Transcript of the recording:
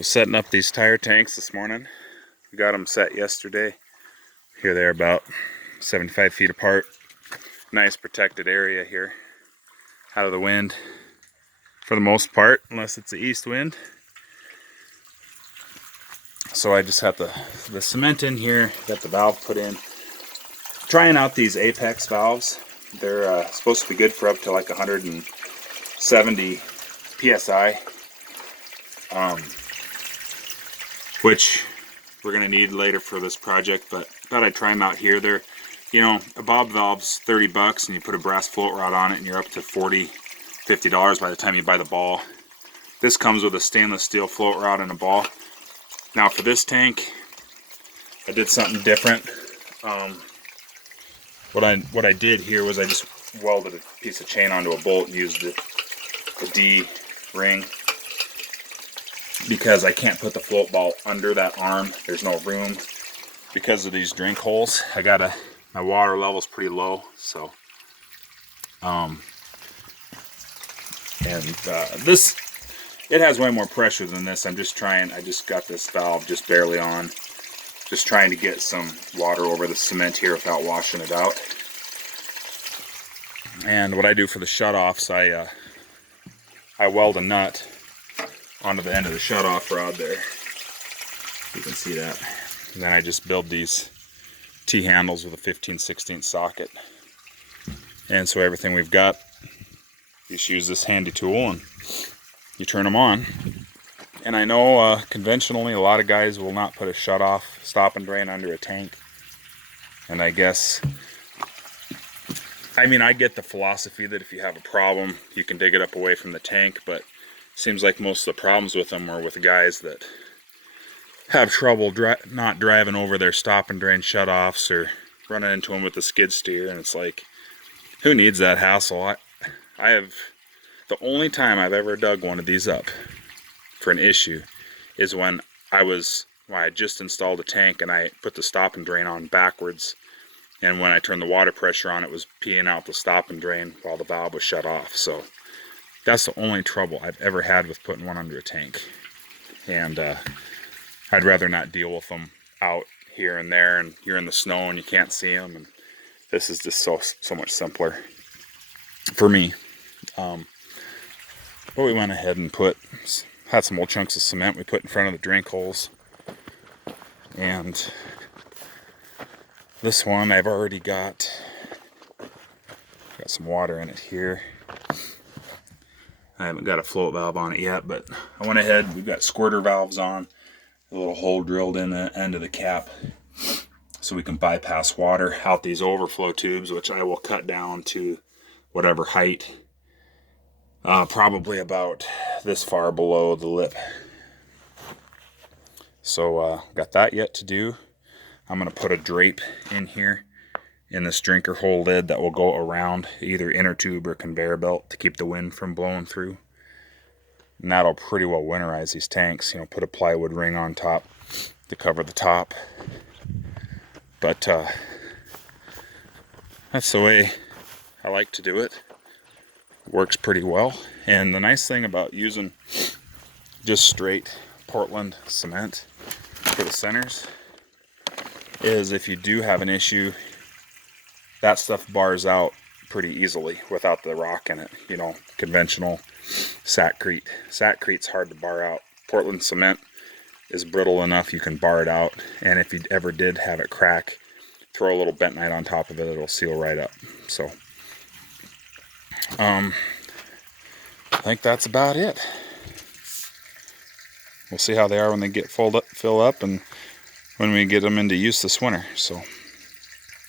Was setting up these tire tanks this morning. We got them set yesterday. Here they're about 75 feet apart. Nice protected area here, out of the wind for the most part, unless it's the east wind. So I just have the cement in here, got the valve put in. Trying out these Apex valves. They're supposed to be good for up to like 170 psi, which we're gonna need later for this project. But thought I'd try them out here. They're, you know, a bob valve's $30, and you put a brass float rod on it, and you're up to $40, $50 by the time you buy the ball. This comes with a stainless steel float rod and a ball. Now for this tank, I did something different. What I did here was I just welded a piece of chain onto a bolt and used the D ring, because I can't put the float ball under that arm. There's no room because of these drink holes. My water level's pretty low, so this, it has way more pressure than this. I just got this valve just barely on, just trying to get some water over the cement here without washing it out. And what I do for the shutoffs, I weld a nut onto the end of the shutoff rod there. You can see that. And then I just build these T-handles with a 15/16 socket. And so everything we've got, you just use this handy tool and you turn them on. And I know conventionally a lot of guys will not put a shutoff stop and drain under a tank. And I guess, I mean, I get the philosophy that if you have a problem, you can dig it up away from the tank, but it seems like most of the problems with them are with guys that have trouble not driving over their stop and drain shutoffs or running into them with the skid steer. And it's like, who needs that hassle? The only time I've ever dug one of these up for an issue is when I just installed a tank and I put the stop and drain on backwards, and when I turned the water pressure on, it was peeing out the stop and drain while the valve was shut off. So that's the only trouble I've ever had with putting one under a tank. And I'd rather not deal with them out here and there, and you're in the snow and you can't see them, and this is just so much simpler for me. But we went ahead and had some old chunks of cement we put in front of the drink holes. And this one I've already got some water in it here. I haven't got a float valve on it yet, but I went ahead, we've got squirter valves on, a little hole drilled in the end of the cap so we can bypass water out these overflow tubes, which I will cut down to whatever height. Probably about this far below the lip. So got that yet to do. I'm going to put a drape in here in this drinker hole lid that will go around either inner tube or conveyor belt to keep the wind from blowing through. And that'll pretty well winterize these tanks. You know, put a plywood ring on top to cover the top. But that's the way I like to do it. Works pretty well. And the nice thing about using just straight Portland cement for the centers is if you do have an issue, that stuff bars out pretty easily without the rock in it. You know, conventional Satcrete. Satcrete's hard to bar out. Portland cement is brittle enough you can bar it out, and if you ever did have it crack, throw a little bentonite on top of it, it'll seal right up. So I think that's about it. We'll see how they are when they get fill up and when we get them into use this winter. So